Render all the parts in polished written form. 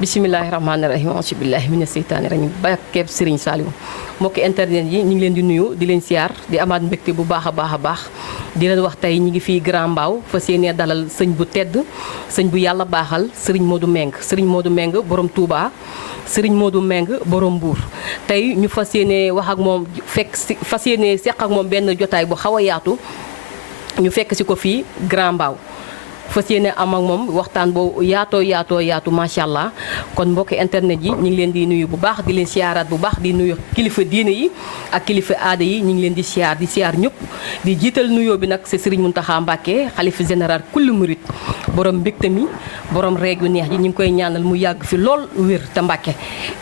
bisimilahi rahmaani rahim auzubillahi mina seytaani rajim barkeeb Serigne Saliou mbokki internet yi ñu ngi leen di nuyu di leen siyaar di amaat mbégte bu baax a baax a baax di leen wax tey ñi ngi fii Grand Mbao fas yéenee dalal sëñ bu tedd sëñ bu yàlla baaxal Serigne Modou Meng Serigne Modou Meng borom Touba Serigne Modou Meng borom Mbour tey ñu fas yéenee wax ak moom fas yéenee seq ak moom benn jotaay bu xaw a yaatu ñu fekk si ko fii Grand Mbao fas yéene am ak moom waxtaan boo yaatu macha allah kon mbokki internet yi ñu ngi leen di nuyu bu baax di leen siyaaraat bu baax di nuyu kilifa diine yi ak kilifa aada yi ñu ngi leen di siyaar ñëpp di jiital nuyoo bi nag c'est Serigne Mountakha Mbacké xalifa général kullu murit borom mbégte mi borom reeg yu neex ji ñu ngi koy ñaanal mu yàgg fi lool wér te Mbacké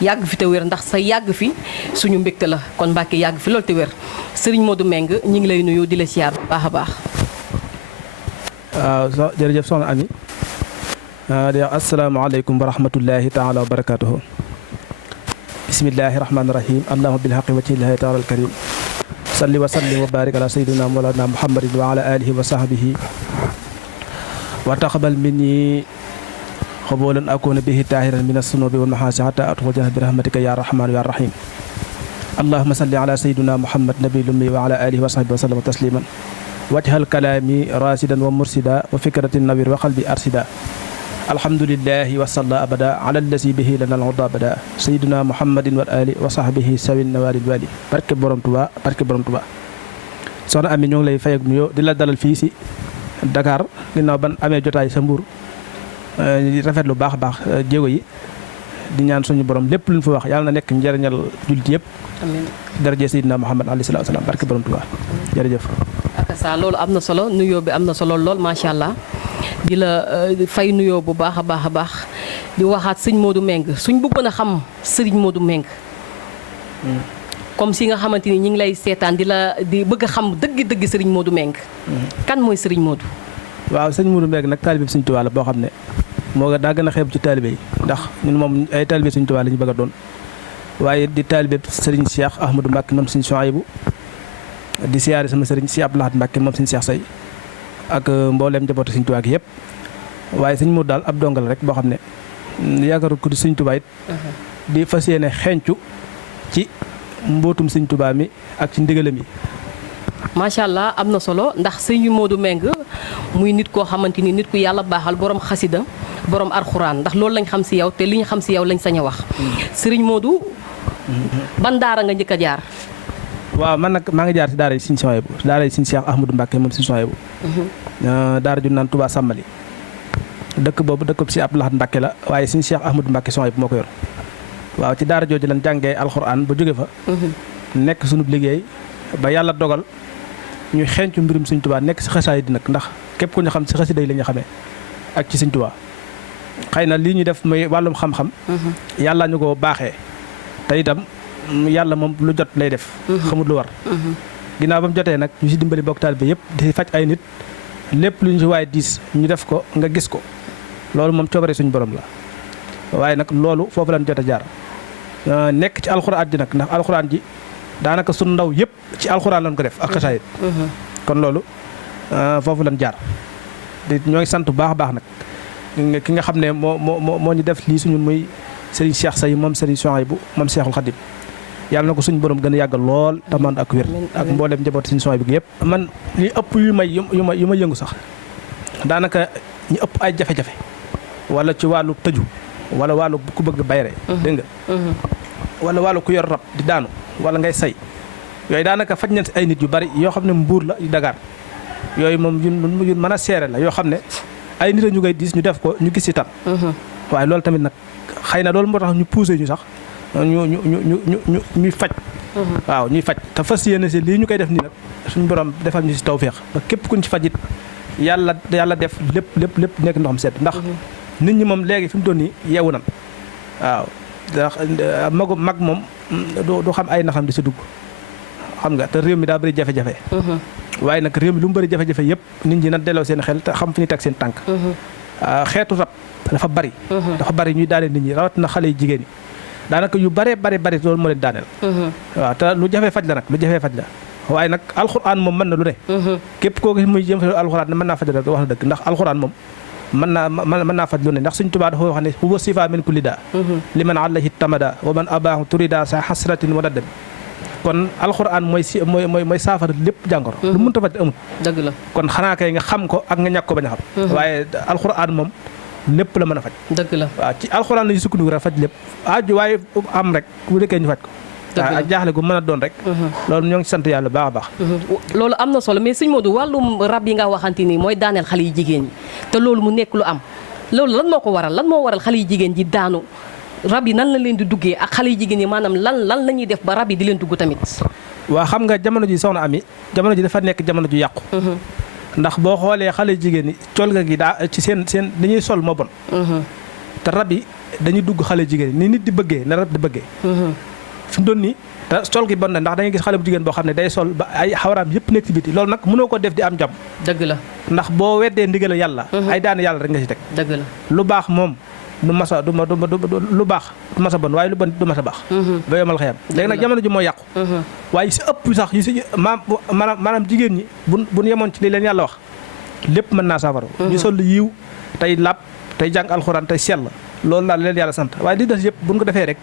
yàgg fi te wér ndax sa yàgg fi suñu mbégte la kon Mbacké yàgg fi lool te wér Serigne Modou Meng ñu ngi lay nuyu di la siyaar bu baax a baax. waaw jërëjëf soxna Ami di wax asalaamaaleykum wa rahmatullahi taala wa barakatuhu bismillahi rahmaani rahim allahuma bilhaqi wajhillahi taala alkarim salli wa sallim wa barik ala sayyidina mawlana muhammadin wa ala alihi wa sahbihi wa taqabal minni qabulan akuna bihi tahiran min as-sunubi wal mahasi hatta adkhula jannata bi rahmatika ya rahman ya rahim allahuma salli ala sayyidina muhammad nabiyil ummi wa ala alihi wa sahbihi wa sallam tasliman wajhal kalaami rasidan wa mursida wa fikratin nawir wa qalbi arsida alhamdulillahi wa salla abada ala allasi bihi lana al-huda abada sayyidina muhammadin wa ali wa sahbihi sawin nawalil wali barke borom Tuba soxna Ami ñoo ngi lay fay ak nuyoo di la dalal fii si Dakar ginnaaw ban amee jotaay sa Mbuur rafet lu baax a baax jéego yi di ñaan suñu borom lépp lu ñu fa wax yàlla na nekk njëriñal jullit yëpp amiin daraje sayyidina muhammad alayhi salaatu wa salaam barke borom Tuba jërëjëf akasa loolu am na solo nuyoo bi am na solo lool macha allah di la fay nuyoo bu baax a baax di waxaat sëñ Modou Meng suñ bëggoon a xam Serigne Modou Meng comme si nga xamante ni ñi ngi lay seetaan di bëgg a xam dëgg-dëgg Serigne Modou Meng kan mooy Serigne Modou. waaw sëñ Modou Meng nag taalibe Sëñ Tuubaa la boo xam ne moo daa gën a xeeb ci taalibe yi ndax ñun moom ay taalibe Sëñ Tuubaa la ñu bëgg a doon waaye di taalibe Serigne Cheikh Ahmadou Mbacké moom Sëñ Souhaïbou di siyaare sama sëriñ si Abdou Lahad Mbacké moom Sëñ Cheikh Say ak mbooleem njabootu Sëñ Tuubaa gi yëpp waaye sëñ Modou daal ab dongal rek boo xam ne yaakaaru ko di Sëñ Tuubaa it di fas yéene xencu ci mbootum Sëñ Tuubaa mi ak ci ndigalam yi. macha allah am na solo ndax sëñ Modou Meng muy nit koo xamante ni nit ku yàlla baaxal borom xasida borom arxuraan ndax loolu lañ xam si yow te li ñu xam si yow lañ sañ a wax. sëriñ Modou ban daara nga njëkk a jaar. waaw man nag maa ngi jaar ci daara yi Sëñ Souhaïbou daara yi Sëñ Cheikh Ahmadou Mbacké moom Sëñ Souhaïbou daara ju naan Touba Sàmmali dëkk boobu dëkk si Abdou Lahad Mbacké la waaye Sëñ Cheikh Ahmadou Mbacké Souhaïbou moo ko yor waaw ci daara jooju lan jàngee alxuraan ba jóge fa nekk sunub liggéey ba yàlla dogal ñuy xencu mbirum Sëñ Tuubaa nekk si xasaay di nag ndax képp ku ñu xam si xasida yi la ñu xamee ak ci Sëñ Tuubaa xëy na lii ñu def muy wàllum xam-xam yàlla ñu ko baaxee te itam yàlla moom lu jot lay def xamul lu war ginnaaw ba mu jotee nag ñu si dimbali bokk taalibe yëpp di faj ay nit lépp lu ñu si waaye diis ñu def ko nga gis ko loolu moom coobare suñu borom la waaye nag loolu foofu lañ jot a jaar nekk ci alxuraan ji nag ndax alxuraan ji daanaka suñu ndaw yëpp ci alxuraan lañ ko def ak xasaayit kon loolu foofu lañ jaar di ñoo ngi sant bu baax a baax nag ki nga xam ne moo ñu def lii suñu muy Serigne Cheikh Say moom Serigne Souhaïbou moom Cheikhul Khadim yàlla na ko suñu borom gën a yàggal lool tamaan ak wér ak mbooleem njaboot Serigne Souhaïbou gi yëpp man li ëpp yu ma yëngu sax daanaka ñu ëpp ay jafe-jafe wala ci wàllu tëju wala wàllu ku bëgg bayre dégg nga wala wàllu ku yor rab di daanu wala ngay say yooyu daanaka faj nañ si ay nit yu bari yoo xam ne Mbuur la yu Dakar yooyu moom yu mën a seere la yoo xam ne ay nit a ñu ngay diis ñu def ko ñu gis si tan waaye loolu tamit nag xëy na loolu moo tax ñu poussé ñu sax ñuy faj waaw ñuy faj te fas yéene si lii ñu koy def nii nag suñu borom defal ñu si tawféex ba képp kuñ ci faj it yàlla def lépp nekk ndoxam sedd ndax nit ñi moom léegi fi mu toll nii yeewu nan waaw ndax mag moom du xam ay naxam di si dugg xam nga te réew mi daa bëri jafe-jafe waaye nag réew mi lu mu bëri jafe-jafe yëpp nit ñi na delloo seen xel te xam fi ñu teg seen tànk xeetu rab dafa bari ñuy daaneel nit ñi rawat na xale yu jigéen ñi daanaka yu bari loolu moo leen daaneel waaw te lu jafee faj la waaye nag alxuraan moom mën na lu ne képp koo gis muy jëm fa alxuraan ne mën naa faj rek wax na dëgg ndax alxuraan moom mën naa faj lu ne ndax Sëñ Tuubaa dafa wax ne huwa sifa min kulli daa liman alayhi tamada wa man abaahu turida sa hasratin wa nadam kon alxuraan mooy saafara lépp jàngoro lu mënta faj amut dëgg la kon xanaa kay nga xam ko ak nga ñàkk ko bañ a xam waaye alxuraan moom lépp la mën a faj dëgg la waaw ci alxuraan la ñu sukkandiku rek faj lépp aju waaye am rek bu dëkkee ñu faj ko waaw ak jaaxle gu mën a doon rek loolu ñoo ngi sant yàlla baax a baax loolu am na solo mais sëñ Modou wàllum rab yi nga waxante ni mooy daaneel xale yi jigéen ñi te loolu mu nekk lu am loolu lan moo ko waral lan moo waral xale yi jigéen ji daanu rab yi nan la leen di duggee ak xale yi jigéen ñi maanaam lan la ñuy def ba rab yi di leen dugg tamit waaw xam nga jamono ji soxna Ami jamono ji dafa nekk jamono ju yàqu ndax boo xoolee xale jigéen ñi colga gi daa ci seen dañuy sol moo bon te rab yi dañuy dugg xale jigéen ñi ni nit di bëggee la rab di bëggee fi mu doon nii te sol gi bon na ndax da ngay gis xale bu jigéen boo xam ne day sol ba ay xawraam yëpp nekk ci biti loolu nag mënoo ko def di am jàmm dëgg la ndax boo weddee ndigal yàlla ay daan yàlla rek nga ci teg dëgg la lu baax moom du masa du lu baax du masa bon waaye lu bon du masa baax ba yomal xëyam léegi nag jamono ji moo yàqu waaye si ëpp sax yi si maanaam jigéen ñi buñ yemoon ci li leen yàlla wax lépp mën naa saafara ñu sol yiw tey làpp tey jàng alxuraan tey sell loolu daal leen yàlla sant waaye di des yëpp buñ ko defee rek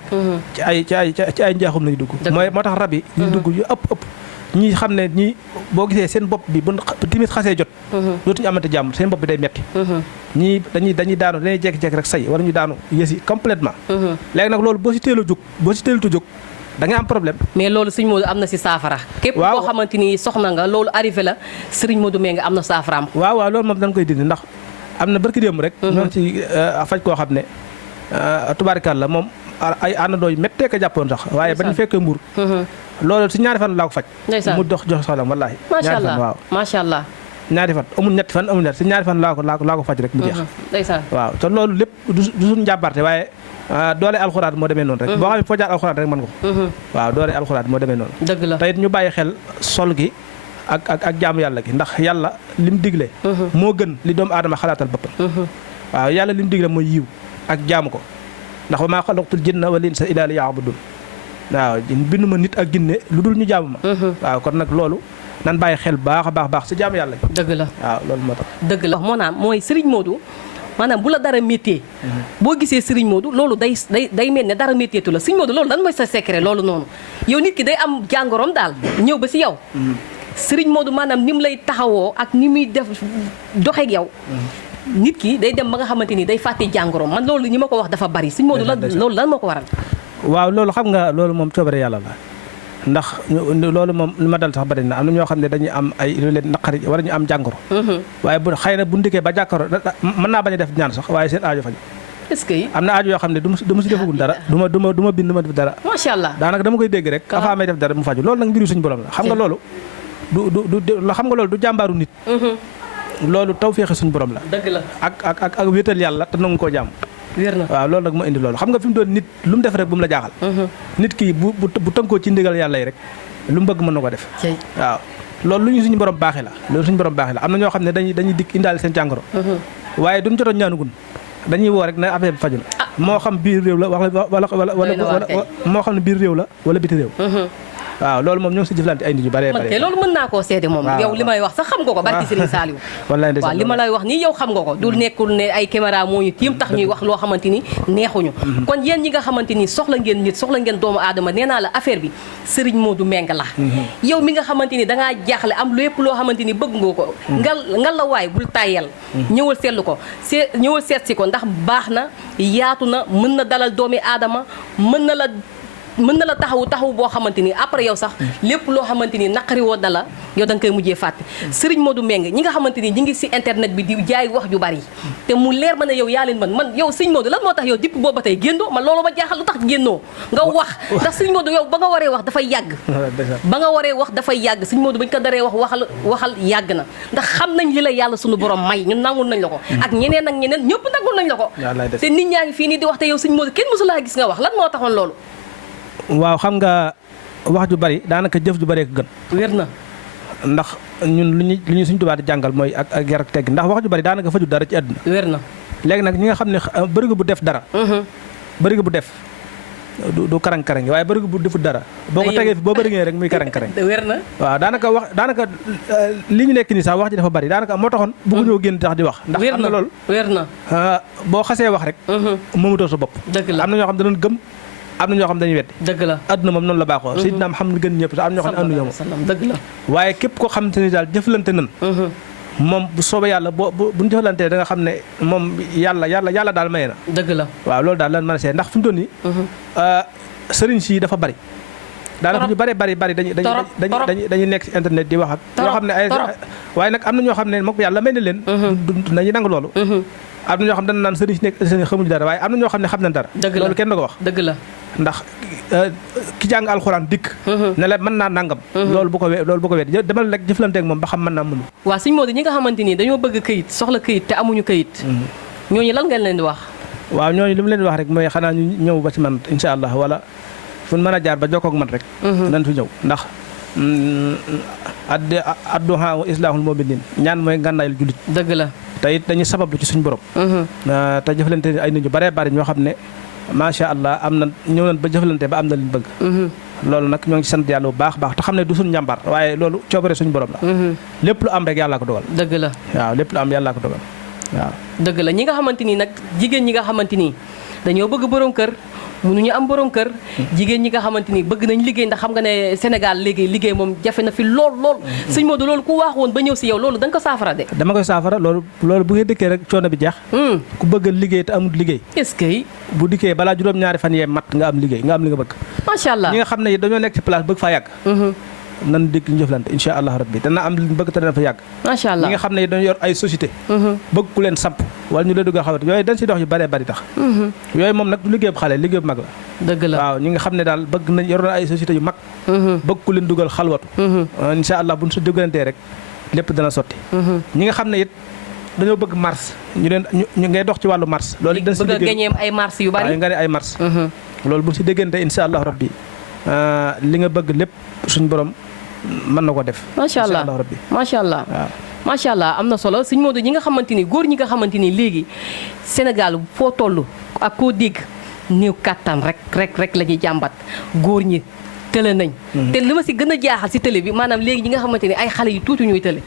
ci ay njaaxum lañu dugg moo tax rab yi ñu dugg yu ëpp ñi xam ne ñi boo gisee seen bopp bi bu timit xasee jot dootuñu amante jàmm seen bopp bi day metti ñii dañuy daanu dañuy jekki-jekki rek say wala ñu daanu yësi complètement léegi nag loolu boo si teelu jóg da ngay am problème mais loolu sëñ Modou am na si saafara képp koo xamante ni soxna nga loolu arrivé la sëriñ Modou mee nga am na saafaraam waaw loolu moom dañ koy dindi ndax am na barki démb rek ñoo ngi ci faj koo xam ne tubaarikàlla moom ay àndandoo yu méttee ko jàppoon sax waaye ba ñu fekkee Mbuur loolu si ñaari fan laa ko faj mu dox jox soxlam wallaahi macha allah waaw macha allah ñaari fan amul ñetti fan amul ñett si ñaari fan laa ko faj rek mu jeex ndeysaan waaw te loolu lépp du suñu njàmbarte waaye doole alxuraan moo demee noonu rek boo xam ne foo jaar alxuraan rek mën nga ko waaw doole alxuraan moo demee noonu dëgg la te it ñu bàyyi xel sol gi ak jaamu yàlla gi ndax yàlla lim digle moo gën li doomu aadama xalaatal boppam waaw yàlla lim digle mooy yiw ak jaamu ko ndax wa maa xalaqtul jinna wal insa illaa liya'budun waaw bindu ma nit ak jinne lu dul ñu jaamu ma waaw kon nag loolu nan bàyyi xel baax a baax si jaamu yàlla gi dëgg la waaw loolu moo tax dëgg la moo naam mooy Serigne Modou maanaam bu la dara métier boo gisee Serigne Modou loolu day mel ne dara métietu la Serigne Modou loolu lan mooy sa secret loolu noonu yow nit ki day am jàngoroom daal ñëw ba si yow Serigne Modou maanaam ni mu lay taxawoo ak ni muy def doxeek yow nit ki day dem ba nga xamante ni day fàtte jàngoroom man loolu ñi ma ko wax dafa bari Serigne Modou loolu lan moo ko waral waaw loolu xam nga loolu moom coobare yàlla la ndax loolu moom li ma dal sax bari na am na ñoo xam ne dañuy am ay lu leen naqari wala ñu am jàngoro waaye bu xëy na bu ndikkee ba jàkkaro mën naa bañ a def ñaan sax waaye seen aajo faju est-ce que am na aajo yoo xam ne du ma si defagul dara du ma bind du ma def dara macha allah daanaka dama koy dégg rek avant may def dara mu faju loolu nag mbiru suñu borom la xam nga loolu xam nga loolu du jàmbaaru nit loolu tawfeex suñu borom la dëgg la ak wéetal yàlla te nangu koo jàmm wér na waaw loolu nag moo indi loolu xam nga fi mu doon nit lu mu def rek bu mu la jaaxal nit kii bu tënkoo ci ndigal yàlla yi rek lu mu bëgg mën na ko def waaw loolu lu ñu suñu borom baaxee la loolu suñu borom baaxee la am na ñoo xam ne dañuy dikk indaale seen jàngoro waaye duñ jotoon ñaanugun dañuy woo rek na affaire bi faju na moo xam biir réew la wala moo xam ne biir réew la wala biti réew waaw loolu moom ñoo ngi si jëflante ay nit yu bare bare loolu mën naa koo seede moom yow li may wax sax xam nga ko barki Serigne Saliou waaw li ma lay wax nii yow xam nga ko du nekkul ne ay caméra moo ñu tiim tax ñuy wax loo xamante ni neexuñu kon yéen ñi nga xamante ni soxla ngeen nit soxla ngeen doomu aadama nee naa la affaire bi Serigne Modou Mbengue la yow mi nga xamante ni dangaa jaaxle am lépp loo xamante ni bëgg nga ko ngal la waay bul tàyyel ñëwal seetlu ko ñëwal seet si ko ndax baax na yaatu na mën na dalal doomi aadama mën na la taxawu boo xamante ni après yow sax lépp loo xamante ni naqari woo na la yow da nga koy mujjee fàtte Serigne Modou Mbengue ñi nga xamante ni ñi ngi si internet bi di jaay wax ju bari te mu leer ma ne yow yaa leen man yow Serigne Modou lan moo tax yow depuis boobu ba tey génnoo man loolu ma jaaxal lu tax génnoo nga wax ndax Serigne Modou yow ba nga waree wax dafay yàgg Serigne Modou bañ ko daree waxal yàgg na ndax xam nañ li la yàlla suñu borom may ñun nangul nañ la ko ak ñeneen ñëpp nangul nañ la ko te nit ñaa ngi fii nii di wax te yow Serigne Modou kenn mësu laa gis nga wax lan moo taxoon loolu waaw xam nga wax ju bari daanaka jëf ju bari ko gën. wér na. ndax ñun lu ñu suñ tubaab di jàngal mooy ak yar ak tegg ndax wax ju bari daanaka faju dara ci àdduna. wér na. léegi nag ñi nga xam ne bërigo bu def dara. bërigo bu def du karang-karang waaye bërigo bu defut dara boo ko tegee fi boo bërigee rek muy karang-karang wér na waaw daanaka li ñu nekk nii sax wax ji dafa bëri daanaka moo taxoon bëggu ñoo génn tax di wax ndax am na loolu wér na boo xasee wax rek moomatoo sa bopp dëgg la am na ñoo xam danañ gëm am na ñoo xam dañuy weddi dëgg la adduna moom noonu la baaxoo Seydina Muhammad gën ñëpp te am na ñoo xam ne ànduñu moom dëgg la waaye képp koo xam te ni daal jëflante nan moom bu soobee yàlla bu ñu jëfalantee da nga xam ne moom yàlla daal maye na dëgg la waaw loolu daal lan mën a see ndax fi mu toll nii sëriñ si dafa bari daanaka ñu bari dañuy nekk ci internet di wax ak ñoo xam ne ay waaye nag am na ñoo xam ne moom yàlla may na leen dañuy nangu loolu am na ñoo xam ne dana naan sëriñ si nekk sëriñ xamuñu dara waaye am na ñoo xam ne xam nañ dara loolu kenn du ko wax dëgg la ndax ki jàng alxuraan dikk ne la mën naa nangam loolu bu ko wet demal rek jëflanteeg moom ba xam mën naa mënu waaw sëñ Modou ñi nga xamante ni dañoo bëgg këyit soxla këyit te amuñu këyit ñooñu lan ngeen leen di wax waaw ñooñu li mu leen di wax rek mooy xanaa ñu ñëw ba ci man insha allah wala fu mën a jaar ba jokkoo ak man rek nañ fi ñëw ndax adduha wa islahul mu'minin ñaan mooy ngànnaayul jullit dëgg la te it dañuy sabablu ci suñu borom te jëflante ay nit ñu baree bari ñoo xam ne macha allah am na ñëw nañ ba jëflante ba am na liñ bëgg loolu nag ñoo ngi ci sant yàlla bu baax te xam ne du suñu njàmbar waaye loolu coobare suñu borom la lépp lu am rek yàllaa ko dogal dëgg la waaw lépp lu am yàllaa ko dogal waaw dëgg la ñi nga xamante ni nag jigéen ñi nga xamante ni dañoo bëgg borom kër mënuñu am borom kër jigéen ñi nga xamante ni bëgg nañ liggéey ndax xam nga ne Sénégal léegi liggéey moom jafe na fi lool sëñ Modou loolu ku waax woon ba ñëw si yow loolu da nga ko saafara de dama koy saafara loolu bu ngeen dëkkee rek coono bi jeex ku bëgg liggéey te amul liggéey est-ce que bu dikkee balaa juróom-ñaari fan yee mat nga am liggéey nga am li nga bëgg macha allah ñi nga xam ne dañoo nekk ci place bëgg faa yàgg nan dégg ñu jëflante insha allah rabbi dana am li ñu bëgg te dana fa yàgg macha allah ñi nga xam ne dañoo yor ay société bëgg ku leen samp wala ñu leen dugg xawat yooyu dañ si dox yu bëree bëri tax yooyu moom nag du liggéey bu xale liggéey bu mag la dëgg la waaw ñi nga xam ne daal bëgg nañ yor ay société yu mag bëgg ku leen dugal xalwatu insha allah buñ su dugalantee rek lépp dana sotti ñi nga xam ne it dañoo bëgg mars ñu ngay dox ci wàllu mars loolu it dañ si bëgg a gañeem ay mars yu bari nga ne ay mars loolu buñ si déggante insha allah rabbi li nga bëgg lépp suñ borom mën na ko def macha allah rabbi macha allah waaw macha allah am na solo sëñ Modou ñi nga xamante ni góor ñi nga xamante ni léegi Sénégal foo toll ak koo dégg néew kàttan rek la ñuy jàmbat góor ñi tële nañ te li ma si gën a jaaxal si télé bi maanaam léegi ñi nga xamante ni ay xale yu tuuti ñuy tële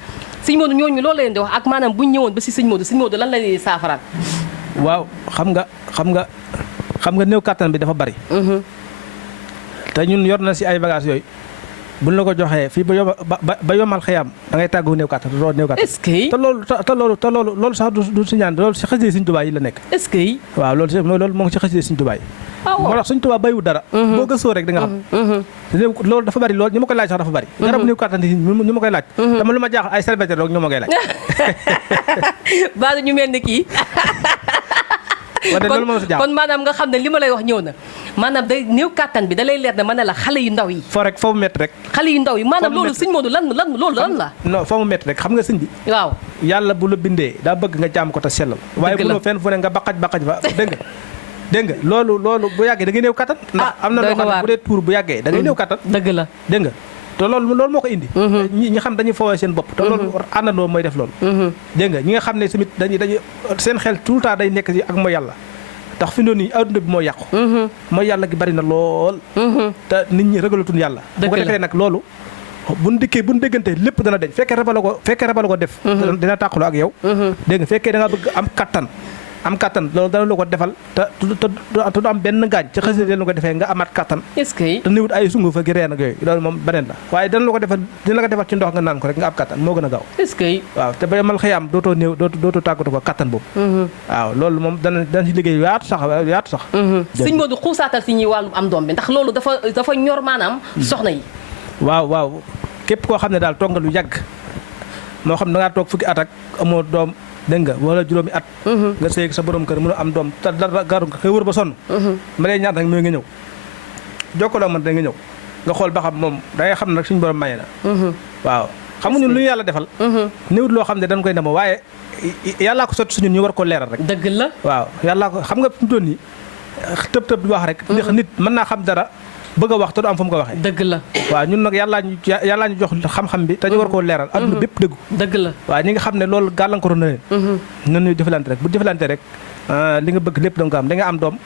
sëñ Modou ñooñu loolu la leen di wax ak maanaam buñ ñëwoon ba si sëñ Modou lan la ñuy saafaraat waaw xam nga néew kàttan bi dafa bari te ñun yor na si ay bagages yooyu buñ la ko joxee fii ba yomal xëyam da ngay tàggu néew kàttan doo néew kàttan est-ce que te loolu sax du si ñaan loolu si xasida Sëñ Tuubaa yi la nekk est-ce que waaw loolu moo ngi si xasida Sëñ Tuubaa yi moo tax Sëñ Tuubaa bayiwu dara boo gëstoo rek da nga xam loolu dafa bari loolu ñu ma koy laaj sax dafa bari garab néew kàttan ñu ma koy laaj dama lu ma jaaxal ay célibataire doog ñoo ma koy laaj baa ñu mel ni kii kon maanaam nga xam ne li ma lay wax ñëw na maanaam day néew kàttan bi da lay leer ne ma ne la xale yu ndaw yi foo mu métti rek xale yu ndaw yi maanaam loolu sëñ Modou loolu lan la non foo mu métti rek xam nga sëñ bi waaw yàlla bu la bindee daa bëgg nga jaam ko te sellal waaye bu fenn fu ne nga baqaj fa dégg nga loolu bu yàggee da ngay néew kàttan ndax am na loo xam ne bu dee tuur bu yàggee da ngay néew kàttan dëgg la dégg nga te loolu moo ko indi ñi xam dañuy foowee seen bopp te loolu àndandoo mooy def loolu dégg nga ñi nga xam ne tamit dañuy seen xel tout le temps day nekk ci ak mooy yàlla ndax fi noonu adduna bi moo yàqu mooy yàlla gi bari na lool te nit ñi ragalatun yàlla bu ko defee nag loolu buñ déggante lépp dana deñ fekkee rabala ko def dina tàqaloo ak yow dégg nga fekkee da nga bëgg am kattan loolu dana la ko defal te du am benn gaañ ci xasida leen la ko defee nga amaat kattan est-ce que te niwut ay sungu fa gi reen ak yooyu loolu moom beneen la waaye dana la ko defal ci ndox nga naan ko rek nga am kattan moo gën a gaaw est-ce que waaw te ba mal xëyaam dootoo tàggatu ko kattan boobu waaw loolu moom dana si liggéey yaatu sax sëñ Modou xuusaatal si ñuy wàllu am doom bi ndax loolu dafa ñor maanaam soxna yi waaw képp koo xam ne daal toog nga lu yàgg moo xam da ngaa toog fukki at ak amoo doom dégg nga wala juróomi at nga sëy sa borom kër mënu am doom te dara garu nga xëy wër ba sonn ma lay ñaan rek mooy nga ñëw jokkaloo man da nga ñëw nga xool ba xam moom da ngay xam ne nag suñu borom maye na waaw xamuñu lu ñu yàlla defal néewut loo xam ne dañ koy dema waaye yàllaa ko sotti suñun ñu war ko leeral rek dëgg la waaw yàllaa ko xam nga fi mu toll nii tëb di wax rek ndax nit mën naa xam dara bëgg a wax te du am fu mu ko waxee dëgg la waaw ñun nag yàllaa ñu jox xam-xam bi te ñu war koo leeral adduna bépp dëggu dëgg la waaw ñi nga xam ne loolu gàllankoor na leen nan ñuy jëflante rek bu jëflante rek li nga bëgg lépp da nga ko am da nga am doom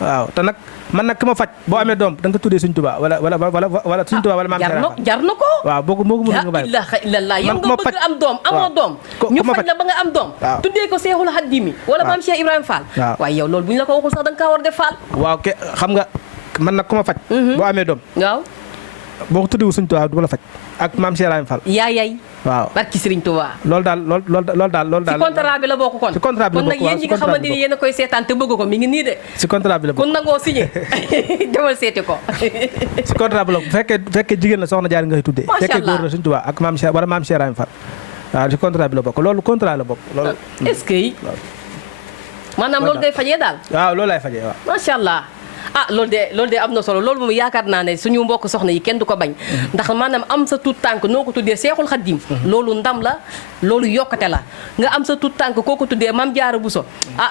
waaw te nag man nag ki ma faj boo amee doom da nga ko tuddee Sëñ Tuubaa wala Sëñ Tuubaa wala maam jar na ko waaw boo ko mënul nga bàyyi ilaha illallah yow nga bëgg am doom amoo doom ñu faj la ba nga am doom tuddee ko Seexul Xadiim wala maam Cheikh Ibrahima Fall waaye yow loolu bu ñu la ko waxul sax da nga kaa war a def Fall waaw ke xam nga man nag ku ma faj boo amee doom waaw boo ko tuddee Sëñ Tuubaa du ma la faj ak maam Cheikh Ibrahima Fall yaay waaw barki Sëriñ Tuubaa loolu daal ci contrat bi la bokk kon ci contrat bi la bokk kon nag yéen ñi nga xamante ni yéen a koy seetaan te bëgg ko mi ngi nii de ci contrat bi la bokk kon nangoo signé demal seeti ko ci contrat bi la bokk bu fekkee jigéen la soxna jaar nga koy tuddee fekkee góor la Sëñ Tuubaa ak maam Cheikh wala maam Cheikh Ibrahima Fall waaw ci contrat bi la bokk loolu contrat la bokk loolu est-ce que maanaam loolu ngay fajee daal waaw loolu lay fajee waaw macha allah loolu de am na solo loolu moom yaakaar naa ne suñu mbokk soxna yi kenn du ko bañ ndax maanaam am sa tuut tànk noo ko tuddee Seexul Xadiim loolu ndam la loolu yokkate la nga am sa tuut tànk koo ko tuddee Maam Jaara Buso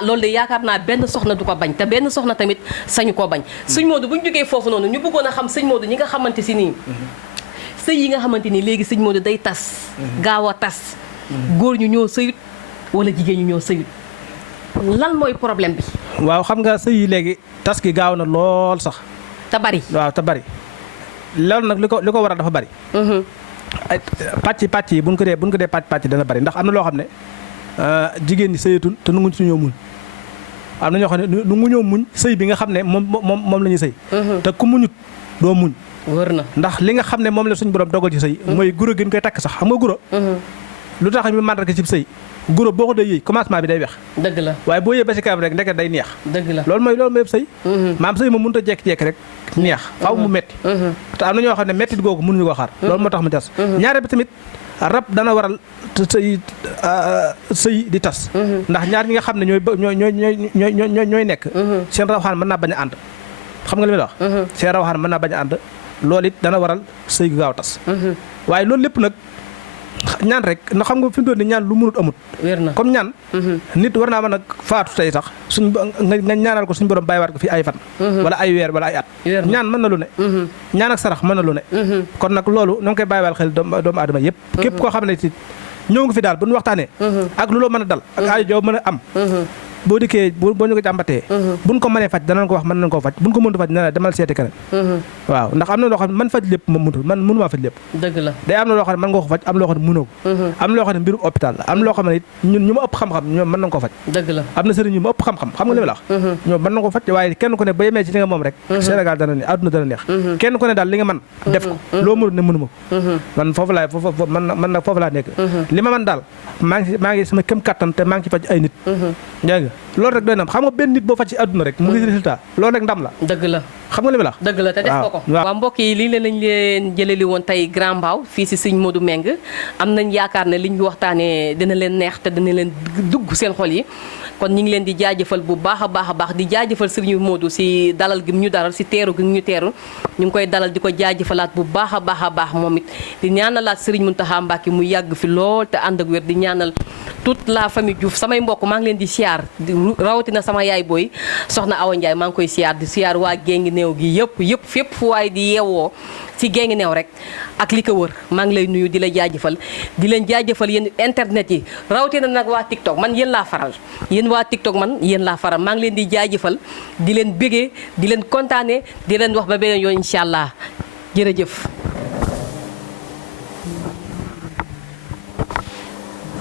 loolu de yaakaar naa benn soxna du ko bañ te benn soxna tamit sañu koo bañ sëñ Modou bu ñu jógee foofu noonu ñu bëggoon a xam sëñ Modou ñi nga xamante si nii sëy yi nga xamante nii léegi sëñ Modou day tas gaaw a tas góor ñu ñoo sëyut wala jigéen ñu ñoo sëyut lan mooy problème bi waaw xam nga sëy yi léegi tas gi gaaw na lool sax te bari waaw te bari loolu nag li ko waral dafa bari ay pàcc yi buñ ko dee pàcc dana bari ndax am na loo xam ne jigéen ñi sëyatul te nu suñoo muñ am na ñoo xam ne nu ngu ñoo muñ sëy bi nga xam ne moom la ñuy sëy te ku muñut doo muñ wër na ndax li nga xam ne moom la suñu borom dogal ci sëy mooy guro gi ñu koy takk sax xam nga guro lu tax mi màndarga ci sëy guro boo ko dee yëy commencement bi day weex dëgg la waaye boo yëy ba ci kanam rek ndeket day neex dëgg la loolu mooy yëpp sëy maam sëy moom mënut a jekki-jekki rek neex faaw mu metti te am na ñoo xam ne mettit googu mënuñu ko xaar loolu moo tax mu tas ñaare bi tamit rab dana waral sëy di tas ndax ñaar ñi nga xam ne ñooy nekk seen rawaxaan mën naa bañ a ànd xam nga li may wax seen rawaxaan mën naa bañ a ànd loolu it dana waral sëy gu gaaw tas waaye loolu lépp nag ñaan rek ndax xam nga fi mu doon ni ñaan lu mënut amut comme ñaan nit war naa mën a faatu tey sax nga ñaanal ko suñu borom bàyyiwaat ko fi ay fan wala ay weer wala ay at ñaan mën na lu ne ñaan ak sarax mën na lu ne kon nag loolu na nga koy bàyyiwaat xel doomu aadama yëpp képp koo xam ne ci ñëw nga fi daal bu ñu waxtaanee ak lu loo mën a dal ak aajo joo mën a am boo dikkee boo ñu ko jàmbatee buñ ko mënee faj danañ ko wax mën nañ koo faj buñ ko mënut faj na demal seeti keneen waaw ndax am na loo xam ne man faj lépp ma mënul man mënumaa faj lépp dëgg la day am na loo xam ne mën nga ko faj am loo xam ne mënoo ko am na loo xam ne mbirum hôpital la am loo xam ne it ñun ñu ma ëpp xam-xam ñoom mën nañ koo faj dëgg la am na sëriñ ñu ma ëpp xam-xam xam nga li ma la wax ñoom mën nañ ko faj waaye kenn ku ne ba yemee ci li nga moom rek Sénégal dana neex àdduna dana neex kenn ku ne daal li nga mën def ko loo mënul ne mënuma ko man foofu laa nekk li ma mën daal maa ngi sama këm kattan te maa ngi ci faj ay nit dégg nga loolu rek doy na xam nga benn nit boo faj ci àdduna rek mu ngi résultat loolu rek ndam la dëgg la xam nga li ma la dëgg la te def ko waaw mbokk yi lii lañ leen jëleli woon tey Grand Mbao fii si sëñ Modou Meng am nañ yaakaar ne liñ waxtaanee dina leen neex te dina leen dugg seen xol yi kon ñu ngi leen di jaajëfal bu baax a baax di jaajëfal sëriñ Modou si dalal gi ñu dalal si teeru gi ñu teeru ñu ngi koy dalal di ko jaajëfalaat bu baax a baax moom it di ñaanalaat sëriñ Mountakha Mbacké mu yàgg fi lool te ànd ak wér di ñaanal toute la famille Diouf samay mbokk maa ngi leen di siyaar rawatina sama yaay booy soxna Awa Ndiaye maa ngi koy siyaar di siyaar waa géngi néew gi yëpp fépp fu waaye di yeewoo ci géngi néew rek ak li ko wër maa ngi lay nuyu di la jaajëfal di leen jaajëfal yéen internet yi rawatina nag waa TikTok man yéen laa faral yéen waa TikTok man yéen laa faral maa ngi leen di jaajëfal di leen bégee di leen kontaane di leen wax ba beneen yoon incha allah jërëjëf